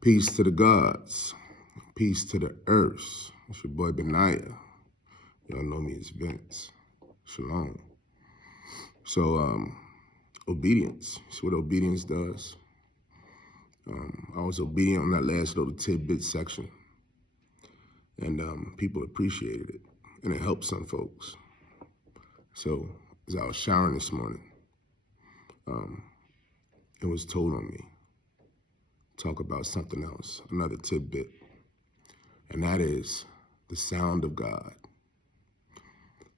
Peace to the gods. Peace to the earths. It's your boy Benaiah. Y'all know me as Vince. Shalom. So, obedience. See what obedience does? I was obedient on that last little tidbit section. And people appreciated it. And it helped some folks. So, as I was showering this morning, it was told on me. Talk about something else, another tidbit, and that is the sound of God.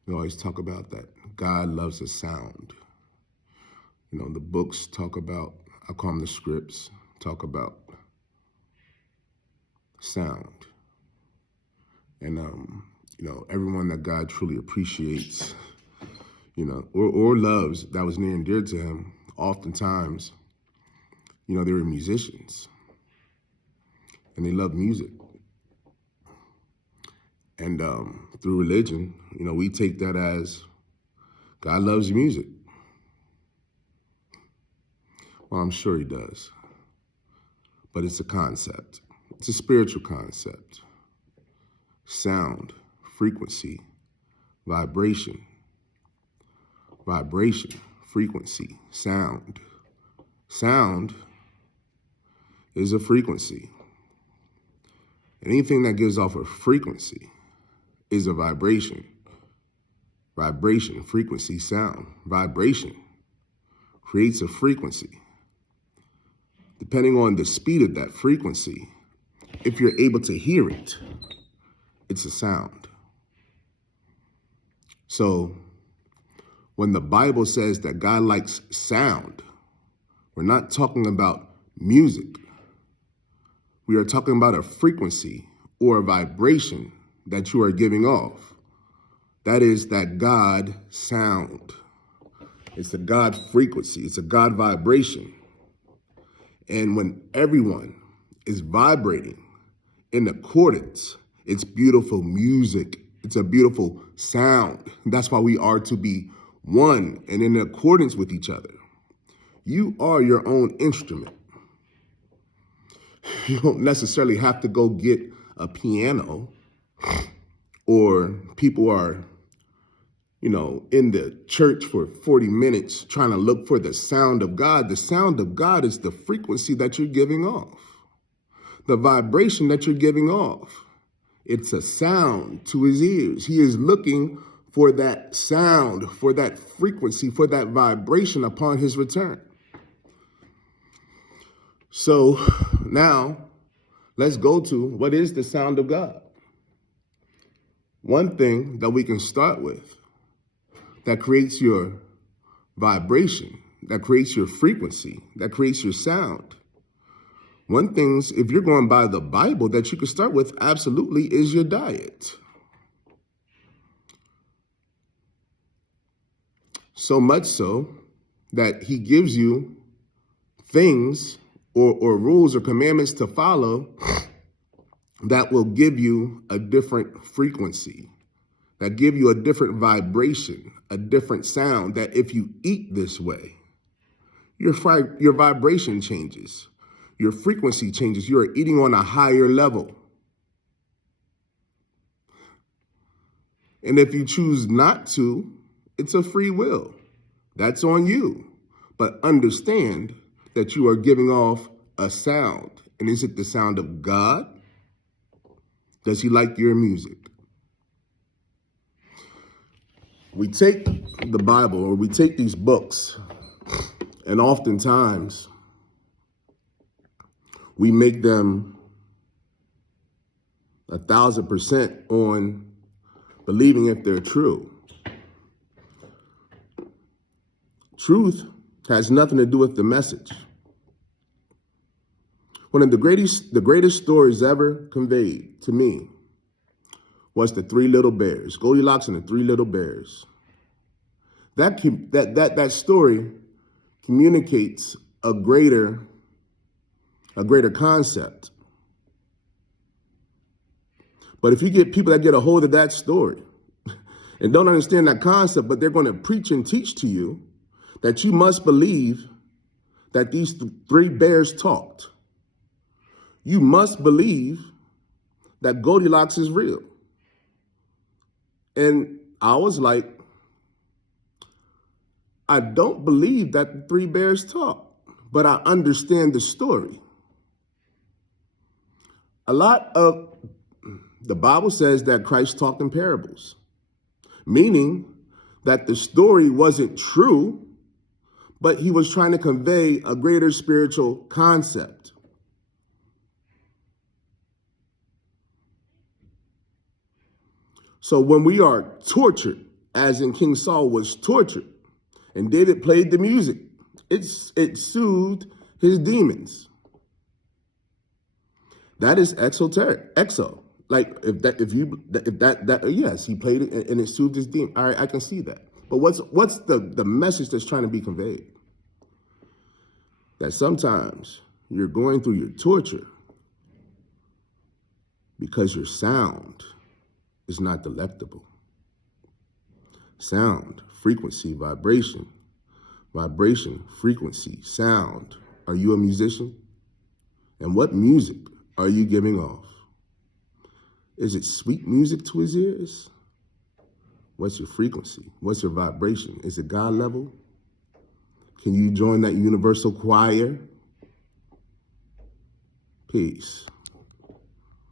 We always talk about that. God loves a sound. You know, the books talk about, I call them the scripts, talk about sound. And, you know, everyone that God truly appreciates, you know, or loves, that was near and dear to him, oftentimes, you know, they were musicians and they love music. And through religion, you know, we take that as God loves music. Well, I'm sure he does. But it's a concept. It's a spiritual concept. Sound, frequency, vibration, frequency, sound. Sound is a frequency. Anything that gives off a frequency is a vibration. Vibration, frequency, sound. Vibration creates a frequency. Depending on the speed of that frequency, if you're able to hear it, it's a sound. So when the Bible says that God likes sound, we're not talking about music. We are talking about a frequency or a vibration that you are giving off. That is that God sound. It's a God frequency. It's a God vibration. And when everyone is vibrating in accordance, it's beautiful music. It's a beautiful sound. That's why we are to be one and in accordance with each other. You are your own instrument. You don't necessarily have to go get a piano, or people are, you know, in the church for 40 minutes trying to look for the sound of God. The sound of God is the frequency that you're giving off, the vibration that you're giving off. It's a sound to his ears. He is looking for that sound, for that frequency, for that vibration upon his return. So now let's go to what is the sound of God. One thing that we can start with that creates your vibration, that creates your frequency, that creates your sound. One thing, if you're going by the Bible, that you can start with absolutely is your diet. So much so that he gives you things or rules or commandments to follow that will give you a different frequency, that give you a different vibration, a different sound, that if you eat this way, your vibration changes, your frequency changes, you are eating on a higher level. And if you choose not to, it's a free will. That's on you. But understand that you are giving off a sound. And is it the sound of God? Does he like your music? We take the Bible, or we take these books, and oftentimes we make them 1,000% on believing if they're true. Truth has nothing to do with the message. One of the greatest stories ever conveyed to me was the Three Little Bears, Goldilocks and the Three Little Bears. That story communicates a greater concept. But if you get people that get a hold of that story and don't understand that concept, but they're going to preach and teach to you that you must believe that these three bears talked. you must believe that Goldilocks is real. And I was like, I don't believe that the three bears talk, but I understand the story. A lot of the Bible says that Christ talked in parables, meaning that the story wasn't true, but he was trying to convey a greater spiritual concept. So when we are tortured, as in King Saul was tortured, and David played the music, it soothed his demons. That is exoteric, Like yes, he played it and it soothed his demon. All right, I can see that. But what's the message that's trying to be conveyed? That sometimes you're going through your torture because your sound is not delectable. Sound, frequency, vibration, frequency, sound. Are you a musician? And what music are you giving off? Is it sweet music to his ears? What's your frequency? What's your vibration? Is it God level? Can you join that universal choir? Peace.